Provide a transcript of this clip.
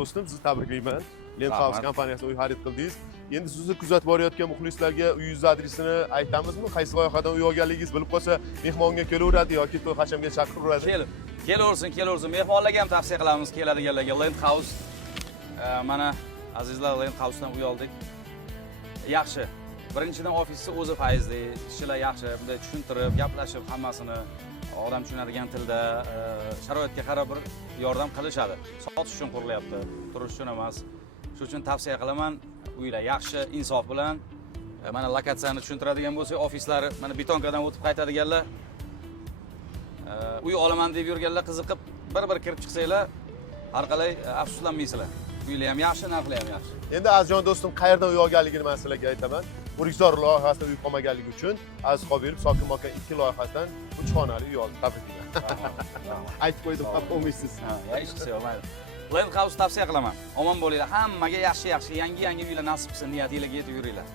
do'stim, sizni tabriklayman. Land Rahmat. House kompaniyasidan uy xarid qildingiz. Endi sizni kuzatib borayotgan muxlislarga uyingiz adresini aytamizmi? Qaysi loyihadan uy olganligingiz bilib qolsa, mehmonga kelaveradi yoki to'y hashamga chaqiraveradi. Kelaversin. Mehmonlarga ham tavsiya qilamiz keladiganlarga. Land House. Mana azizlar, Land Housedan uy oldik. Yaxshi. Birinchidan ofisni o'zi faizli, ishchilar yaxshi, bunday tushuntirib, gaplashib hammasini odam tushunadigan tilda sharoitga qarab bir yordam qilishadi. Sotish uchun qurilyapti, turish uchun emas. Shuning uchun tavsiya qilaman. Uylar yaxshi, insof bilan mana lokatsiyani tushuntiradigan bo'lsak, ofislari mana betonkadan o'tib qaytadiganlar, uy olaman deb yurganlar qiziqib bir kirib chiqsanglar, har qalay afsuslanmaysizlar. Uylar ham yaxshi, narxlar ham yaxshi. Endi azizjon do'stim, qayerdan uy olganligini men sizlarga aytaman. Burikzor loyihasida uy qolmaganligi uchun Aziz Qobilov Sokin Mokan 2 loyihasidan 3 xonali uy oldi. Tabriklayman. Aytib qo'ydim, xafa bo'lmaysiz. Hech qilsa bo'lmaydi. Land House tavsiya qilaman. Omon bo'linglar. Hammaga yaxshi, yangi uylar nasib qilsin niyatingizga yetib yuringlar.